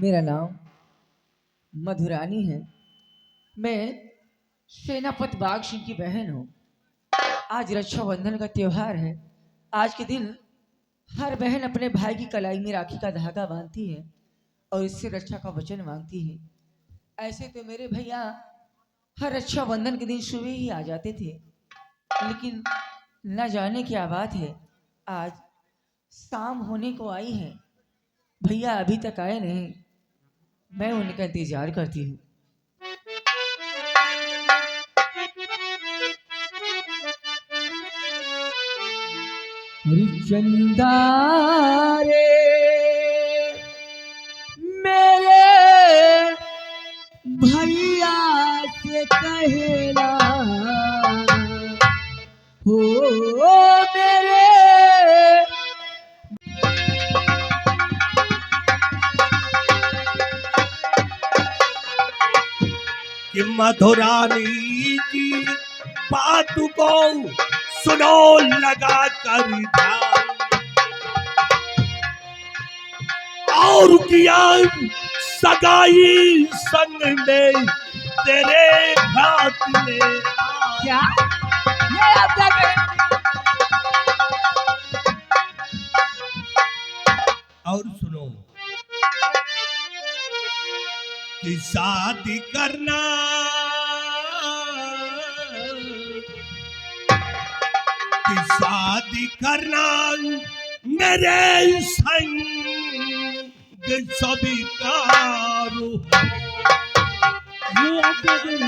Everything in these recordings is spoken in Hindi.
मेरा नाम मधुरानी है। मैं सेनापति बाग सिंह की बहन हूँ। आज रक्षाबंधन का त्योहार है। आज के दिन हर बहन अपने भाई की कलाई में राखी का धागा बांधती है और इससे रक्षा का वचन मांगती है। ऐसे तो मेरे भैया हर रक्षाबंधन के दिन सुबह ही आ जाते थे, लेकिन न जाने क्या बात है, आज शाम होने को आई है, भैया अभी तक आए नहीं। मैं उनका इंतजार करती हूँ। चंदा रे मेरे भैया से कहना हो मेरे कि मधुरानी की बात को सुनो लगा कर ध्यान, और किया सगाई संग में तेरे हाथ में। क्या ये आप क्या करें? और सुनो कि शादी करना मेरे संग सभी कारो। ये आप क्या करें?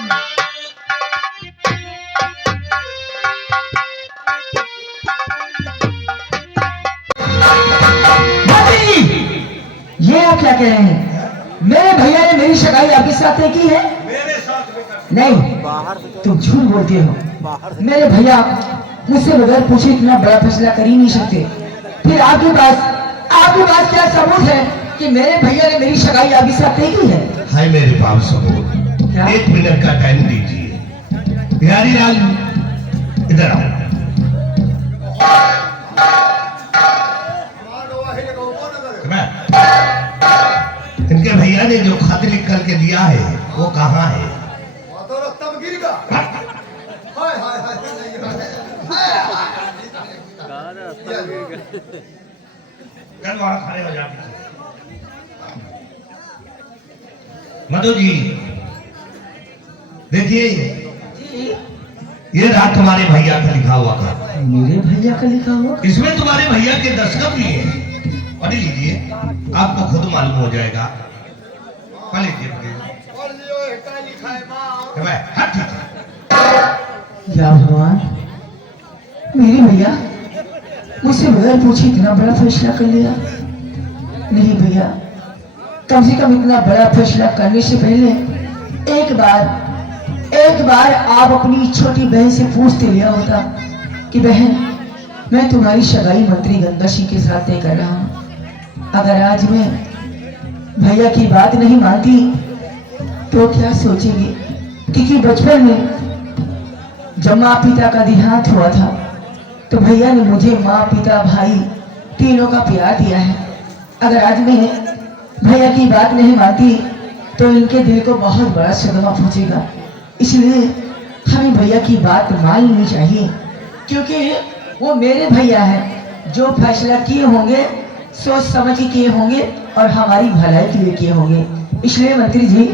ये आप क्या कह रहे हैं? मेरे भैया ने मेरी सगाई आपके साथ तय की है? मेरे साथ में नहीं, तुम झूठ बोलते हो। मेरे भैया मुझसे बगैर पूछे इतना बड़ा फैसला कर ही नहीं सकते। फिर आपके पास क्या सबूत है कि मेरे भैया ने मेरी सगाई आपके साथ तय की है? हाय मेरे पास सबूत। 1 मिनट का टाइम दीजिए। बिहारी लाल इधर आओ। इनके भैया ने जो खत लिख करके दिया है वो कहाँ है? खड़े हो जाते। मधु जी देखिए, ये रहा तुम्हारे भैया का लिखा हुआ खत। मेरे भैया का लिखा हुआ? इसमें तुम्हारे भैया के दस्तखत भी है। पढ़ लीजिए, आपको खुद मालूम हो जाएगा। पढ़ लीजिए, या भगवान, मेरे भैया मुझसे बगैर पूछे इतना बड़ा फैसला कर लिया। नहीं भैया, कम से कम इतना बड़ा फैसला करने से पहले एक बार आप अपनी छोटी बहन से पूछते लिया होता कि बहन, मैं तुम्हारी सगाई मंत्री गंगा सिंह के साथ तय कर रहा हूँ। अगर आज मैं भैया की बात नहीं मानती तो क्या सोचेंगे? क्योंकि बचपन में जब माँ पिता का देहांत हुआ था तो भैया ने मुझे माँ पिता भाई तीनों का प्यार दिया है। अगर आज मैं भैया की बात नहीं मानती तो इनके दिल को बहुत बड़ा सदमा पहुंचेगा। इसलिए हमें भैया की बात मान लेनी चाहिए, क्योंकि वो मेरे भैया हैं। जो फैसला किए होंगे सोच समझ के किए होंगे और हमारी भलाई के लिए किए होंगे। इसलिए मंत्री जी,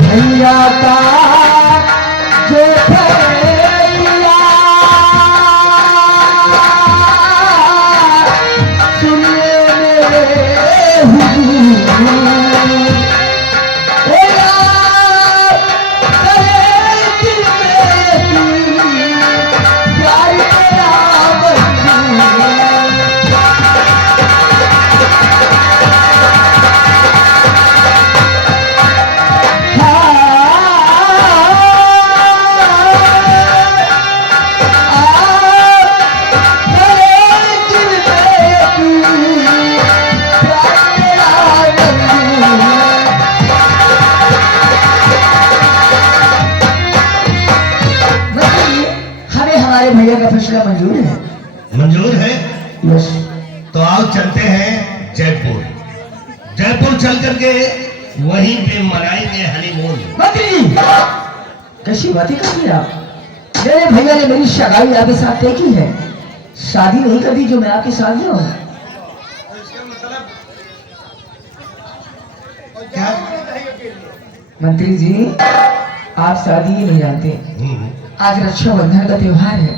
भैया का जो फैसला सुन तुम्हारे भैया का फैसला मंजूर है? मंजूर है? यस। तो आओ चलते हैं जयपुर। जयपुर चल करके वहीं पे मनाएंगे हनीमून। मंत्री जी, कैसी बातें कर रही आप? मेरे भैया ने मेरी सगाई आपके साथ तय की है, शादी नहीं कर दी जो मैं आपके साथ जाऊं। क्या? मंत्री जी, आप शादी ही नहीं जानते। आज रक्षाबंधन का त्योहार है।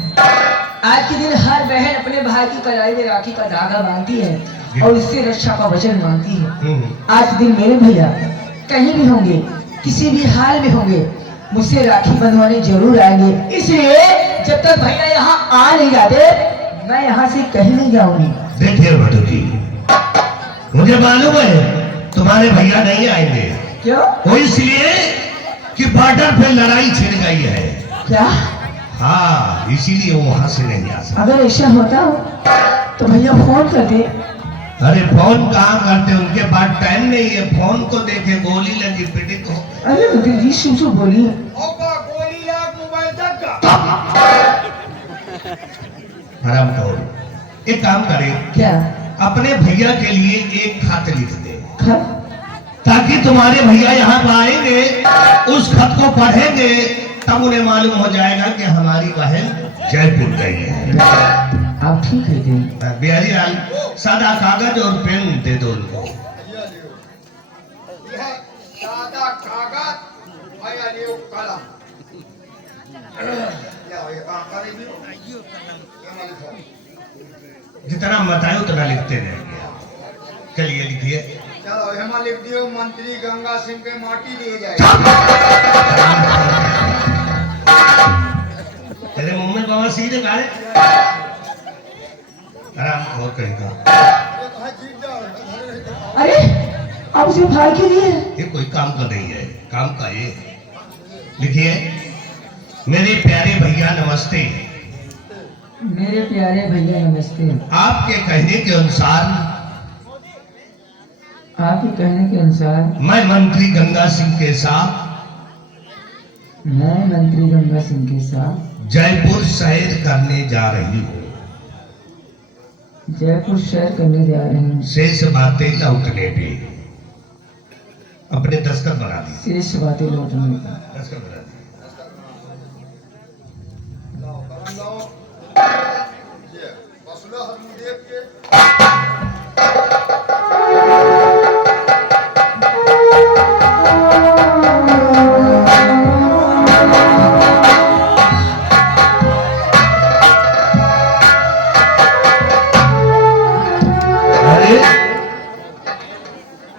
आज के दिन हर बहन अपने भाई की कलाई में राखी का धागा बांधती है और उससे रक्षा का वचन मांगती है। आज के दिन मेरे भैया कहीं भी होंगे, किसी भी हाल में होंगे, मुझसे राखी बंधवाने जरूर आएंगे। इसलिए जब तक भैया यहाँ आ नहीं जाते, मैं यहाँ से कहीं नहीं जाऊंगी। देखिए भटू जी, मुझे मालूम है तुम्हारे भैया नहीं आएंगे। क्यों? वो इसलिए कि बॉर्डर पे लड़ाई छिड़ गई है। क्या? हाँ, इसीलिए वो वहां से नहीं आ सकते। अगर ऐसा होता तो भैया फोन कर दे। अरे फोन कहाँ करते, उनके पास टाइम नहीं है। फोन को देखे गोली लगी पिटी को। अरे मंत्री जी, शुभ बोलिए। हराम कहो। एक काम करें, क्या? अपने भैया के लिए एक खत लिख दे, खत? ताकि तुम्हारे भैया यहाँ पर आएंगे, उस खत को पढ़ेंगे, तब उन्हें मालूम हो जाएगा कि हमारी बहन जयपुर गई है। आप ठीक है जी। बिहारी लाल, सादा कागज और पेन दे दो उनको। सादा कागज और ये कलम। जितना बताए उतना लिखते रहेंगे। चलिए लिखिए। चलो हेमा लिख दियो, मंत्री गंगा सिंह के माटी दिए जाए। तेरे मुंह में बाबा सीधे गाड़े आराम खोर करेगा। अरे आप उसे भाई के लिए? ये कोई काम का नहीं है, काम का ये। लिखिए, मेरे प्यारे भैया नमस्ते। मेरे प्यारे भैया नमस्ते। आपके कहने के अनुसार, आपके कहने के अनुसार मैं मंत्री गंगा सिंह के साथ मैं मंत्री गंगा सिंह के साथ जयपुर शहर करने जा रही हूँ। जयपुर शहर करने जा रहे हैं। शेष बातें लौटने पे। अपने दस्तखत बना दी। शेष बातें लौटने का। दस्तखत बना दी।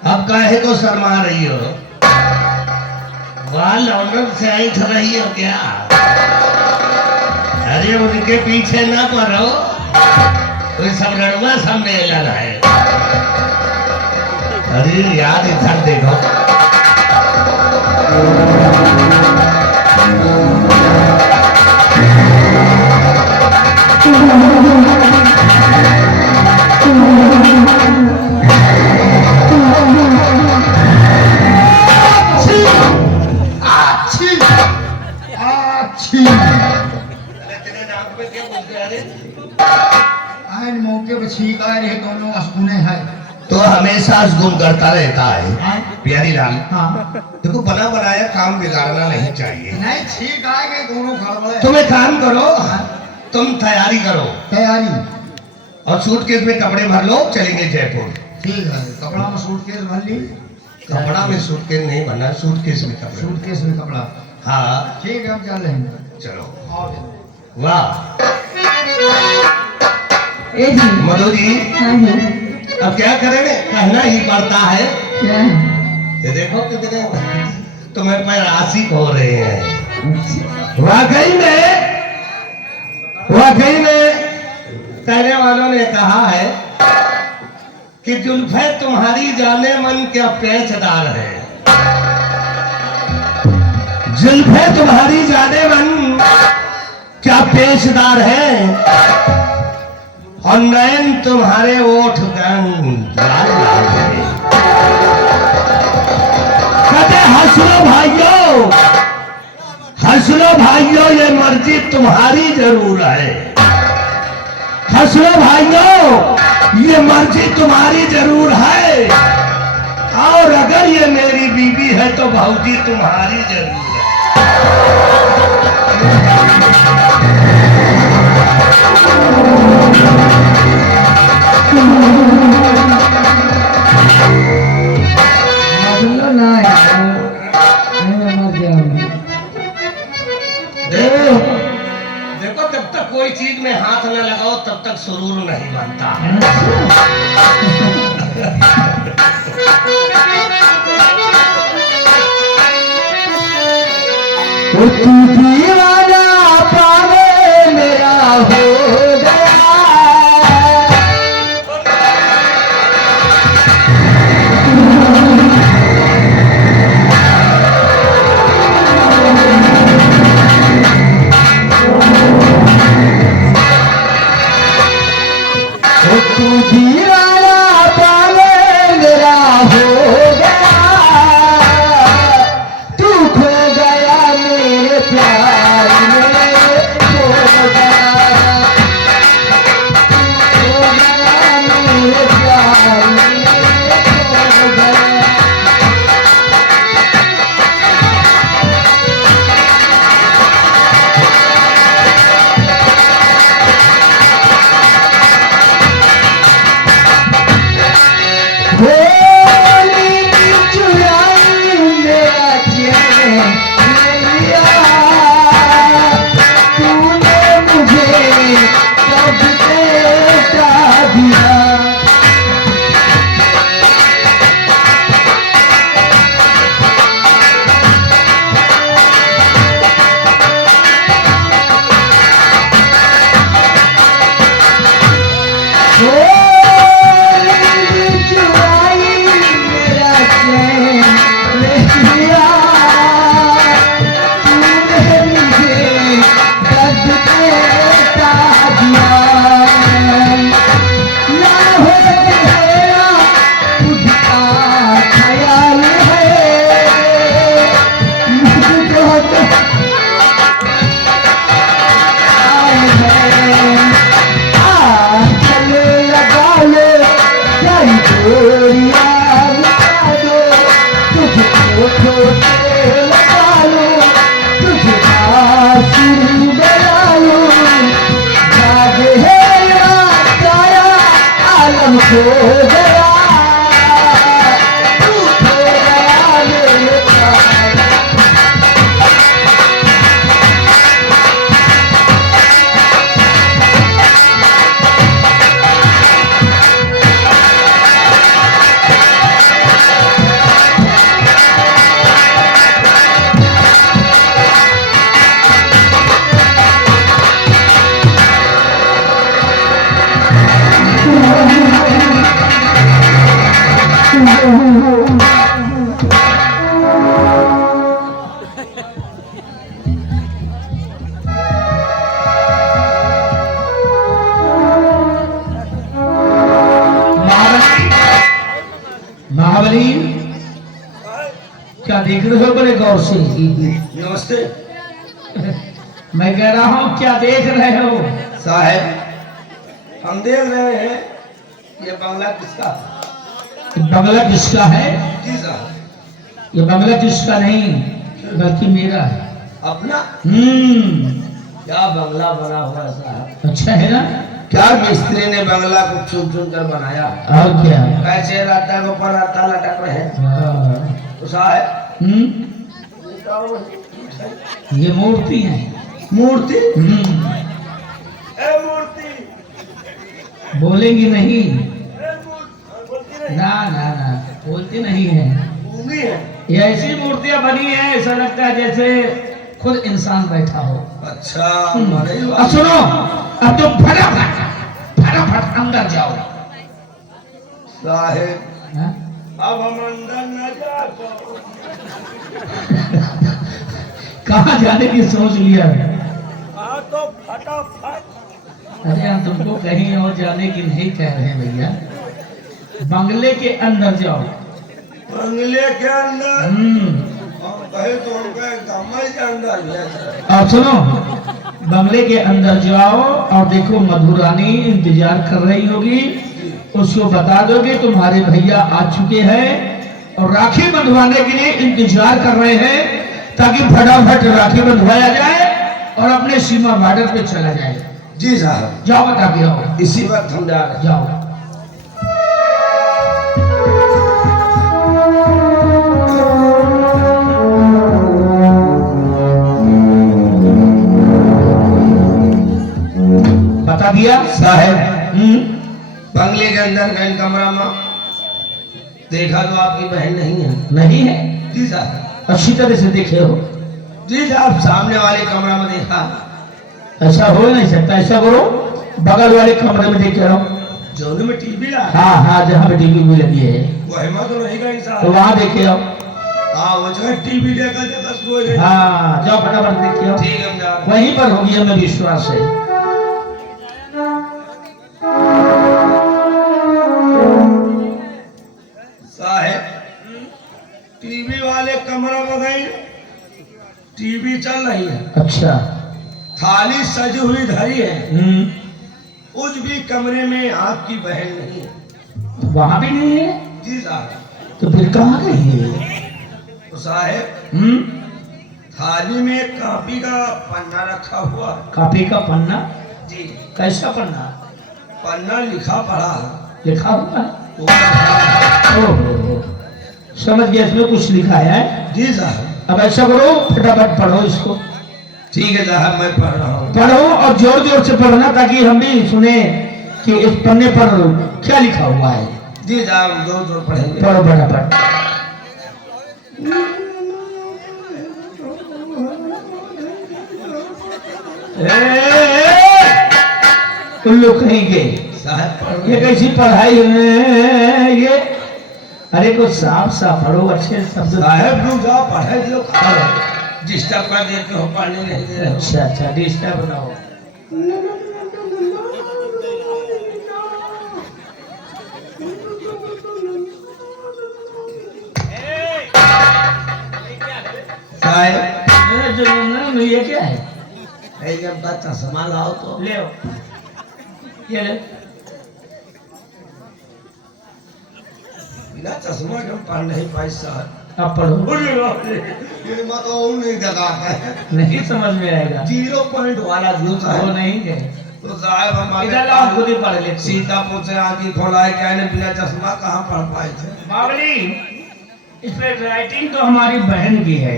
अब काहे को शर्मा रही हो? वाल ऑनर से आई रही हो क्या? अरे उनके पीछे ना पड़ो, कोई सब रणवा सम्मेलन है। अरे यार इधर देखो। तेरे नाक पे क्या बोल रहे? आइन मौके पर छींक आ रहे दोनों असगुने है। तो हमेशा गुम करता रहता है प्यारी लाल। हाँ, देखो बना बनाया काम बिगाड़ना नहीं चाहिए। नहीं छींक आएंगे दोनों खड़बड़े। तुम एक काम करो, तुम तैयारी करो तैयारी और सूटकेस में कपड़े भर लो, चलेंगे जयपुर। ठीक है। कपड़ा में सूटकेस भर ली। कपड़ा में सूटकेस नहीं भरना, सूटकेस में कपड़े। सूटकेस में कपड़ा। हाँ ठीक है, हम चल रहे हैं। चलो। आओ। वाह ए जी। मधु जी, हाँ जी। अब क्या करेंगे, कहना ही पड़ता है। क्या? ये देखो कितने तुम्हें पर आशिक हो रहे हैं। अच्छा। वाकई में कहने वालों ने कहा है कि जुल्फे तुम्हारी जाने मन क्या पेचदार है। जुल्फे तुम्हारी जाने मन क्या पेचदार है, और नयन तुम्हारे ओठ लाल लाल है। कहते हंसो भाइयों, हंस लो भाइयों, ये मर्जी तुम्हारी जरूर है। हंस लो भाइयों, ये मर्जी तुम्हारी जरूर है। और अगर ये मेरी बीवी है तो भाऊजी तुम्हारी जरूर है। मतलब ना यार, मैं मर जाऊंगी। देखो जब तक कोई चीज में हाथ न लगाओ तब तक सुरूर नहीं बनता है। वो तू दीवाना पावे मेरा हो गया। वो तू दीवाना पावे मेरा हो गया। तू खो गया मेरे प्यार में, खो गया, खो गया मेरे प्यार में, खो गया। होली चुराई मेरा चैन ले लिया। तूने मुझे कब तेरा दिया। होली चुराई मेरा चैन ले लिया। तूने मुझे दर्द देता दिया। ना हो तेरा खुद का ख्याल है। मुझको तो आए हैं। चले लगा लो जाई गोरिया लगा लो। तुझको ठोके लगा लो, तुझे आंसू बना लो। जागे है रात आया आलम खो गया। तू खो गया मेरे प्यार। महाबली, क्या देख रहे हो बड़े गौर से? नमस्ते मैं कह रहा हूँ क्या देख रहे हो? साहब, हम देख रहे हैं ये बंगला किसका? बंगला किसका है? जी साहब। ये बंगला किसका नहीं बल्कि मेरा है। अपना? क्या बंगला बना हुआ है साहब। अच्छा है ना? क्या मिस्त्री ने बंगला को चुन चुन कर बनाया। और क्या? कैसे रहता है ऊपर आता लटक रहे तो साहब। ये मूर्ति है। मूर्ति? बोलेंगी नहीं? ना ना ना बोलती नहीं है। ये ऐसी मूर्तियां बनी है ऐसा लगता है जैसे खुद इंसान बैठा हो। अच्छा अब सुनो, अब तो फटाफट अंदर जाओ। साहेब हाँ? अब हम अंदर न जा पाओ। कहाँ जाने की सोच लिया है? तो फटाफट। अरे हम तुमको कहीं और जाने की नहीं कह रहे हैं भैया। बंगले के अंदर जाओ। बंगले के अंदर? कहे तो हमका एकदम के अंदर भेज। अब सुनो, बंगले के अंदर जाओ और देखो मधुरानी इंतजार कर रही होगी, उसको बता दोगे तुम्हारे भैया आ चुके हैं और राखी बंधवाने के लिए इंतजार कर रहे हैं, ताकि फटाफट राखी बंधवाया जाए और अपने सीमा बॉर्डर पे चला जाए। जी साहब, जाओ बता के आओ। इसी वक्त हम जा रहे हैं। जाओ। बता दिया साहब, बंगले के अंदर गए कमरा में देखा तो आपकी बहन नहीं है। नहीं है? जी साहब। अच्छी तरह से देखे हो? जी साहब, सामने वाले कमरा में देखा। ऐसा हो नहीं सकता, ऐसा करो बगल वाले कमरे में देख रहा हूँ। जो में टीवी लगा। हाँ हाँ, जहाँ पे टीवी भी लगी है वह तो नहीं गई साहब। तो वहाँ देखे आओ। हाँ, वो जगह टीवी देखा देखा सो गए। हाँ, जाओ फटाफट देखे आओ। ठीक है, हम जा रहे हैं। वहीं पर होगी, हमें विश्वास है। साहब, टीवी वाले कमरा में गई, टीवी चल रही है, अच्छा। थाली सजी हुई धरी है, उस भी कमरे में आपकी बहन नहीं है। वहाँ भी नहीं है? जी साहब। तो फिर कहाँ गई है? तो साहब, थाली में कापी का पन्ना रखा हुआ है। कॉपी का पन्ना? जी। कैसा पन्ना? पन्ना लिखा पढ़ा है। लिखा हुआ है? तो ओहो, समझ गया, इसमें कुछ लिखा है। जी साहब। अब ऐसा करो, फटाफट पढ़ो इसको। ठीक है साहब, मैं पढ़ रहा हूँ। पढ़ो और जोर जोर से पढ़ना, ताकि हम भी सुने कि इस पन्ने पर क्या लिखा हुआ है। जी साहब, जोर जोर पढ़ेंगे। पढ़ो फटाफट। उल्लू कहीं के, साहब पढ़ ये कैसी पढ़ाई है ये? अरे कुछ साफ साफ पढ़ो, अच्छे शब्द। साहब तू जा पढ़े जो डिस्टर्ब कर देते हो, पढ़ने नहीं दे रहे हो। अच्छा अच्छा, डिस्टर्ब ना हो। साहब, ये क्या है? जब बच्चा चश्मा लाओ तो ले आओ। ये ले। बिना चश्मा के हम पढ़ नहीं पाए साहब। आप पढ़ो। ये बताओ नहीं देखा है। नहीं समझ में आएगा। 0 पॉइंट वाला जूता वो है। नहीं है। तो साहब हमारे इधर लाओ, खुद ही पढ़ लेते। सीतापुर से आगे खोला है, कहने बिना चश्मा कहाँ पढ़ पाए थे। बावली, इस पे राइटिंग तो हमारी बहन की है।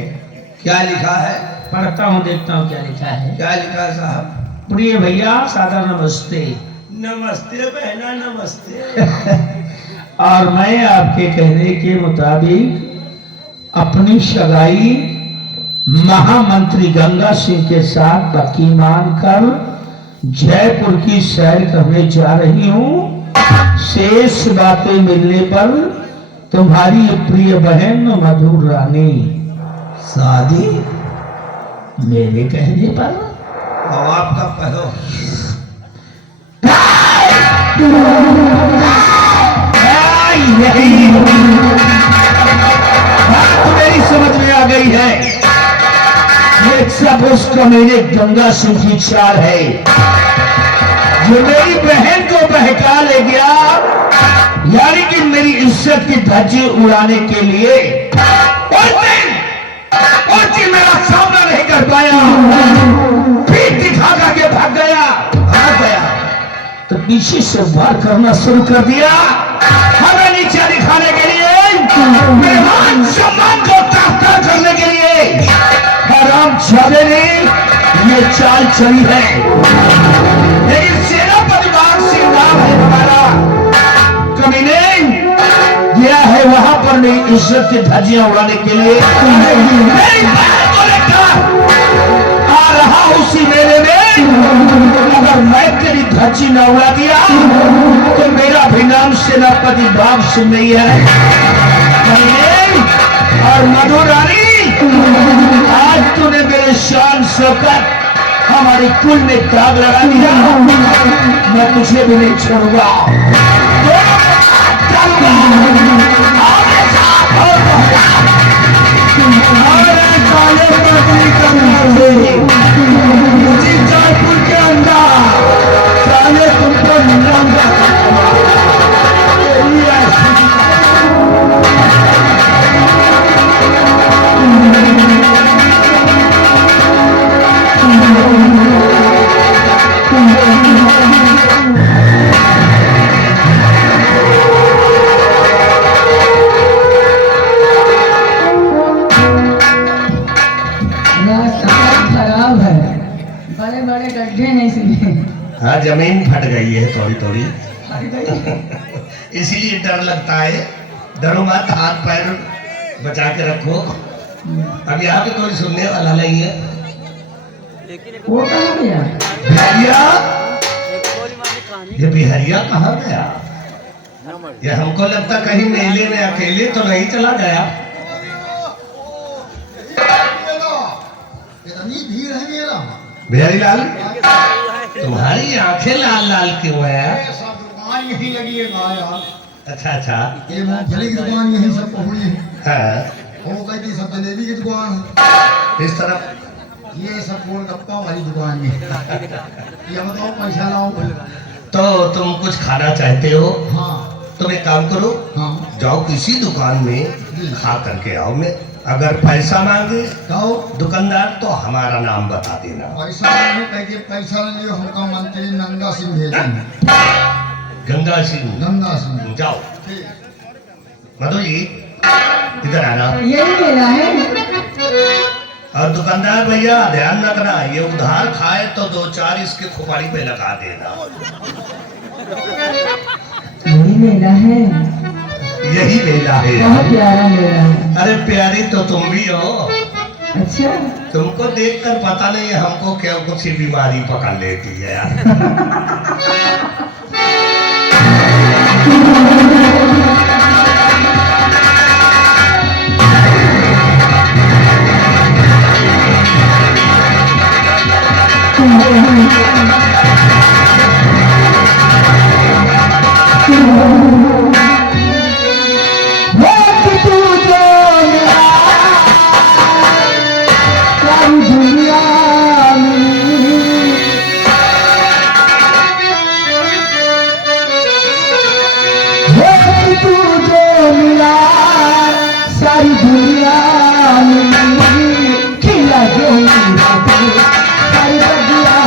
क्या लिखा है? पढ़ता हूँ, देखता हूँ क्या लिखा है। क्या लिखा है साहब? प्रिय भैया, सादा नमस्ते। नमस्ते बहना, नमस्ते। और मैं आपके कहने के मुताबिक अपनी सगाई महामंत्री गंगा सिंह के साथ बाकी मानकर जयपुर की सैर करने जा रही हूँ। शेष बातें मिलने पर तुम्हारी प्रिय बहन मधुर रानी शादी मेरे कहने पर। अब आपका कहो। नहीं, बात मेरी समझ में आ गई है। ये सब उसका मेरे गंगा सिंह की चाल है, जो मेरी बहन को बहका ले गया, यानी कि मेरी इज्जत की धज्जी उड़ाने के लिए। और दिन मेरा सामना नहीं कर पाया, पीठ दिखा करके भाग गया। तो पीछे से वार करना शुरू कर दिया, हमें नीचे दिखाने के लिए, मेरे मान सम्मान को ताकत करने के लिए। हराम जादे ने ये चाल चली है, लेकिन सेनापति बाग सिंह नाम है हमारा, कमीने गया है वहां पर मेरी इज्जत की धज्जियां उड़ाने के लिए। मेरी बहन को लेकर आ रहा उसी मेले में। अगर मैं तेरी धज्जी न उड़ा दिया तो मेरा भी नाम सेनापति बाग सिंह नहीं है। और मधुर रानी, आज तूने मेरे शान शौकत हमारी कुल में दाग लगा दिया, मैं तुझे भी नहीं छोड़ूंगा। और उसी गंगा से उसी जयपुर के अंदर साले तुमको मिलाऊंगा। यही है रास्ता खराब है, बड़े बड़े गड्ढे हैं इसलिए। हाँ, जमीन फट गई है थोड़ी थोड़ी, इसीलिए डर लगता है। डरो मत, हाथ पैर बचा के रखो। अब यहाँ पे कोई सुनने वाला नहीं है। वो कहाँ गया? बिहारिया, ये बिहारिया कहाँ गया? ये हमको लगता कहीं मेले में अकेले तो नहीं चला गया। इतनी भीड़ है मेरा। बिहारी लाल, तुम्हारी आंखें लाल लाल क्यों है? ये सब दुकान यहीं लगी है यार। अच्छा अच्छा, ये मूंगफली की दुकान यहीं सब पहुंची है। हाँ, वो कहती सब जलेबी की दुकान है। इस तरफ ये सब गोलगप्पा वाली दुकान है। ये बताओ पैसा लाओ। तो तुम कुछ खाना चाहते हो? हाँ तुम एक काम करो, हाँ जाओ किसी दुकान में खा करके आओ। मैं अगर पैसा मांगे जाओ। दुकानदार तो हमारा नाम बता देना। पैसा नहीं कहते, पैसा नहीं लियो। हमका मंत्री नंगा सिंह भेजेंगे। गंगा सिंह, नंगा सिंह। जाओ। मधु जी, इधर आना। यही मेला है। और दुकानदार भैया ध्यान रखना, ये उधार खाए तो 2-4 इसके खोपड़ी पे लगा देना। यही मेला है, यही मेला है। बहुत प्यारा मेला है। अरे प्यारी तो तुम भी हो। अच्छा, तुमको देखकर पता नहीं है हमको क्या कुछ सी बीमारी पकड़ लेती है यार। सारी दुनिया में खिला जो सारी दुनिया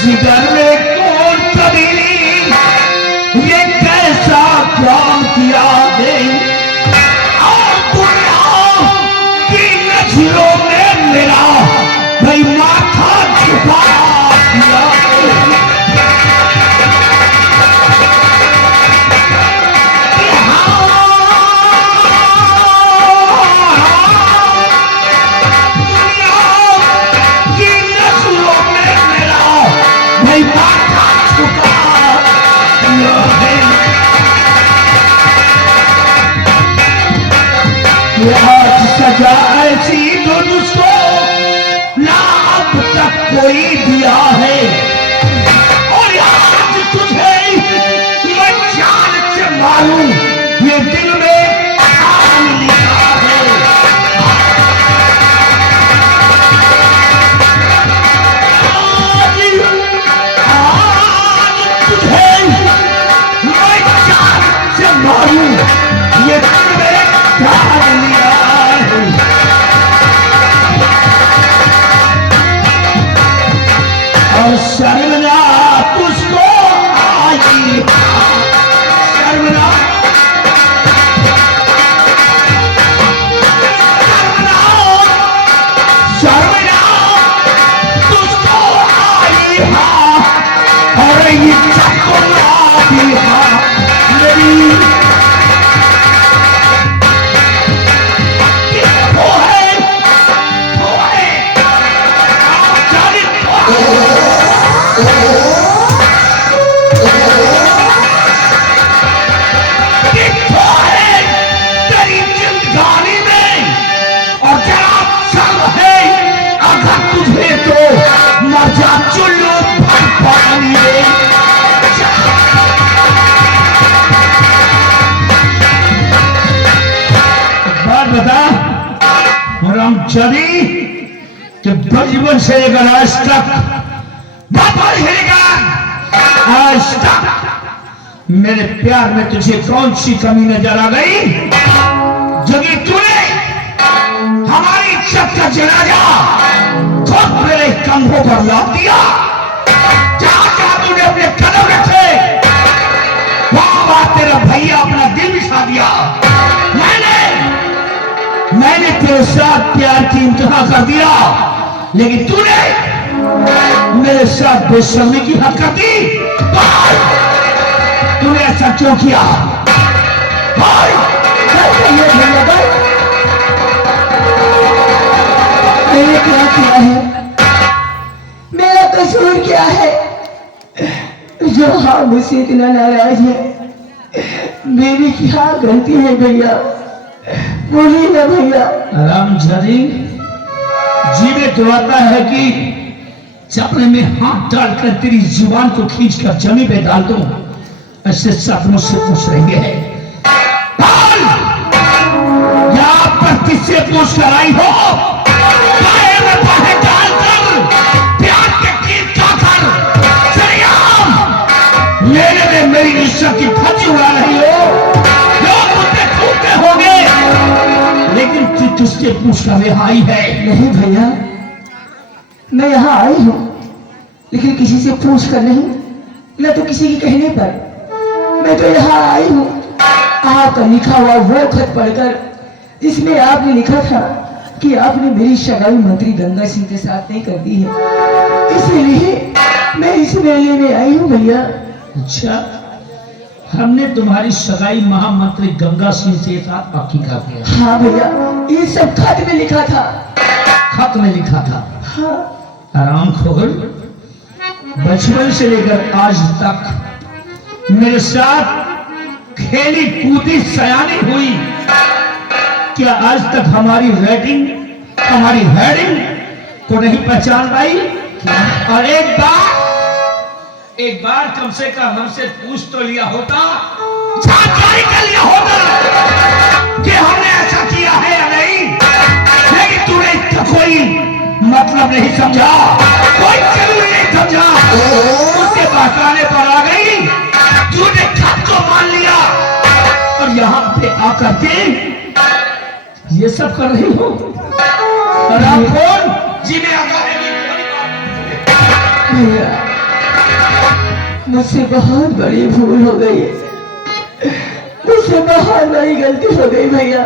जिगर में कौन तबीली ये कैसा काम किया है और दुनिया की नजरों में मेरा भाई माथा झुका दिया सजा ऐसी जो जिसको ना अब तक कोई दिया है और आज तुझे मैं जान से मालूम ये दिल में ठान लिखा है आज तुझे मैं जान से मालूम ये दिल में ठान लिया और शर्मना तुझको आई शर्मना शर्मना तुझको आई और ये चक्को आई मेरी रामचंद्री कि बचपन से लेकर आज तक आज तक मेरे प्यार में तुझे कौन सी कमी नजर आ गई जब तूने हमारी इज्जत का जनाजा खुद मेरे कंधों पर लाद दिया जहां जहां तूने अपने कदम रखे वहां तेरा भैया अपना दिल बिछा दिया मैंने तेरे साथ प्यार की इंतहा कर दिया लेकिन तूने मेरे साथ बेशर्मी की हद कर दी तूने ऐसा क्यों किया मैंने क्या किया है मेरा कसूर क्या है जो हाँ मुझसे इतना नाराज है मेरी क्या गलती है भैया बोलिए ना भैया रामचंद्री जी में तो आता है कि चपने में हाथ डालकर तेरी जुबान को खींचकर जमी पे डाल दूं ऐसे सब मुझसे पूछ रही है यहाँ पर किससे पूछ कर आई हो डालकर प्यार के गीत तुझसे पूछकर यहाँ आई है? नहीं भैया, मैं यहाँ आई हूँ लेकिन किसी से पूछ कर नहीं, न तो किसी के कहने पर। मैं तो यहाँ आई हूँ आपका लिखा हुआ वो खत पढ़कर, जिसमें आपने लिखा था कि आपने मेरी सगाई मंत्री गंगा सिंह के साथ नहीं कर दी है, इसलिए मैं इस मेले में आई हूँ भैया। अच्छा, हमने तुम्हारी सगाई महामंत्री गंगा सिंह के साथ पक्की कर दिया? हाँ भैया, ये सब खत में लिखा था। खत में लिखा था? हाँ। आराम खोर, बचपन से लेकर आज तक मेरे साथ खेली कूदी सयानी हुई, क्या आज तक हमारी रेटिंग, हमारी हेडिंग को नहीं पहचान पाई? और एक बार कम से कम हमसे पूछ तो लिया होता, जानकारी कर लिया होता कि हमने ऐसा किया है या नहीं, लेकिन तूने इसका कोई मतलब नहीं समझा, कोई जरूरी नहीं समझा। उसके पास आने पर आ गई, तूने खत को मान लिया और यहाँ पे आकर के ये सब कर रही हो। और आप कौन? जी मैं आता है भैया, मुझसे बहुत बड़ी भूल हो गई है, मुझसे बहुत बड़ी गलती हो गई भैया,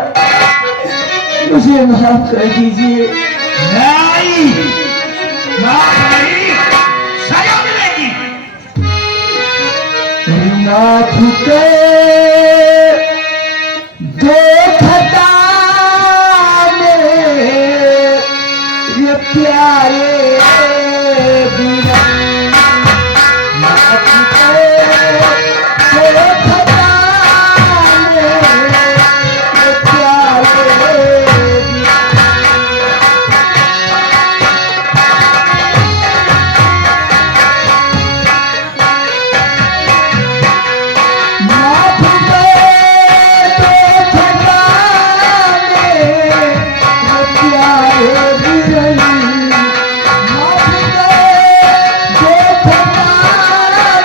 मुझे माफ कर दीजिए। नहीं, माफ नहीं, सजा मिलेगी। माफ कर दो खता मेरे ये प्यारे बिना, माफ कर दो खता मेरे ये प्यारे बिना। माफ कर दो खता मेरे ये प्यारे बिना, माफ कर दो खता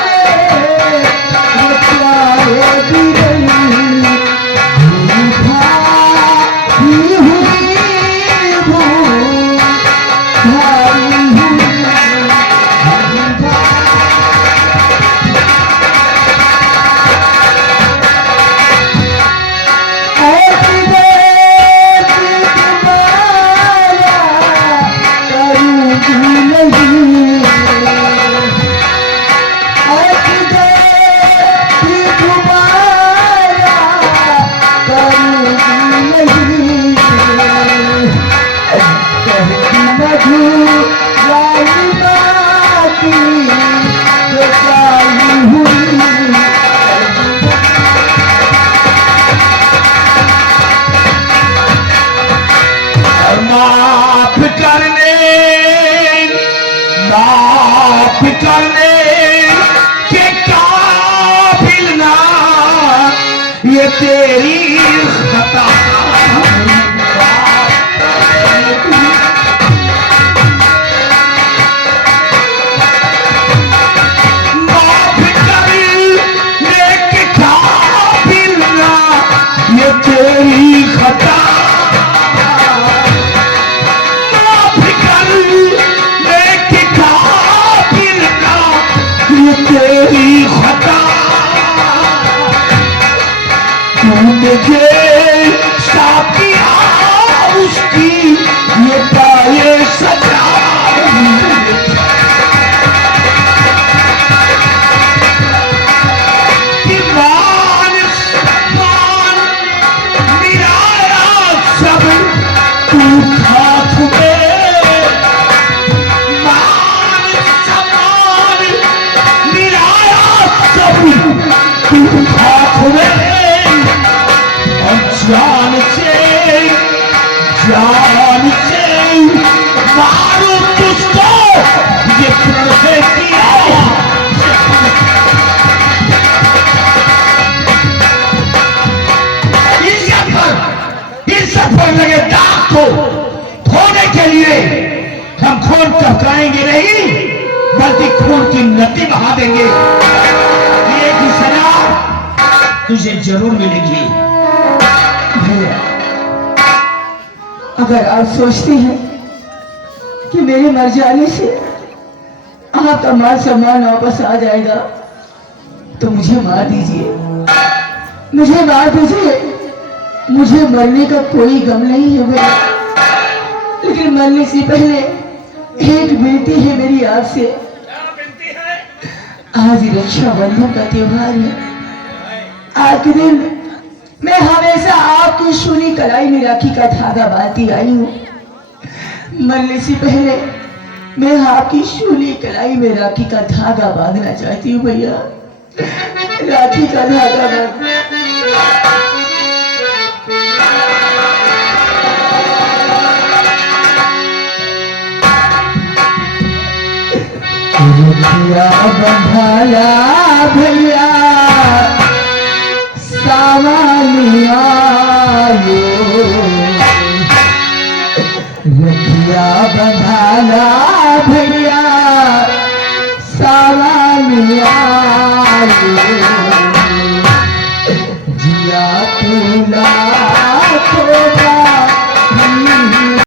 मेरे ये प्यारे बिना। भारी हुई भूल, भारी हुई माफ करने के काबिल ना ये तेरी खता। माफ करने के काबिल ना ये तेरी खता। तेरी खता तूने साकिया उसकी ये पाए सजा। कि मान सम्मान मिलाया सब तू खाक में, मान सम्मान मिलाया सब तू खाक में। और जान से मारू तुझको ये प्रण से किया। इज्जत पर लगे दाग को धोने के लिए हम खून टपकाएंगे नहीं, बल्कि खून की नदी बहा देंगे। ये की सजा तुझे जरूर मिलेगी। भैया, अगर आप सोचती हैं कि मेरे मर जाने से आपका मान सम्मान वापस आ जाएगा तो मुझे मार दीजिए, मुझे मार दीजिए। मुझे मरने का कोई गम नहीं है मेरा, लेकिन मरने से पहले एक विनती है मेरी आपसे। आज रक्षाबंधन का त्योहार है। आज के दिन मैं हमेशा आपकी सुनी कलाई में राखी का धागा बांधती आई हूँ। मरने से पहले मैं आपकी सुनी कलाई में राखी का धागा बांधना चाहती हूँ भैया, राखी का धागा बांध। रखिया बंधाया भैया सावनिया यो, रखिया बंधाया भैया सावनिया यो।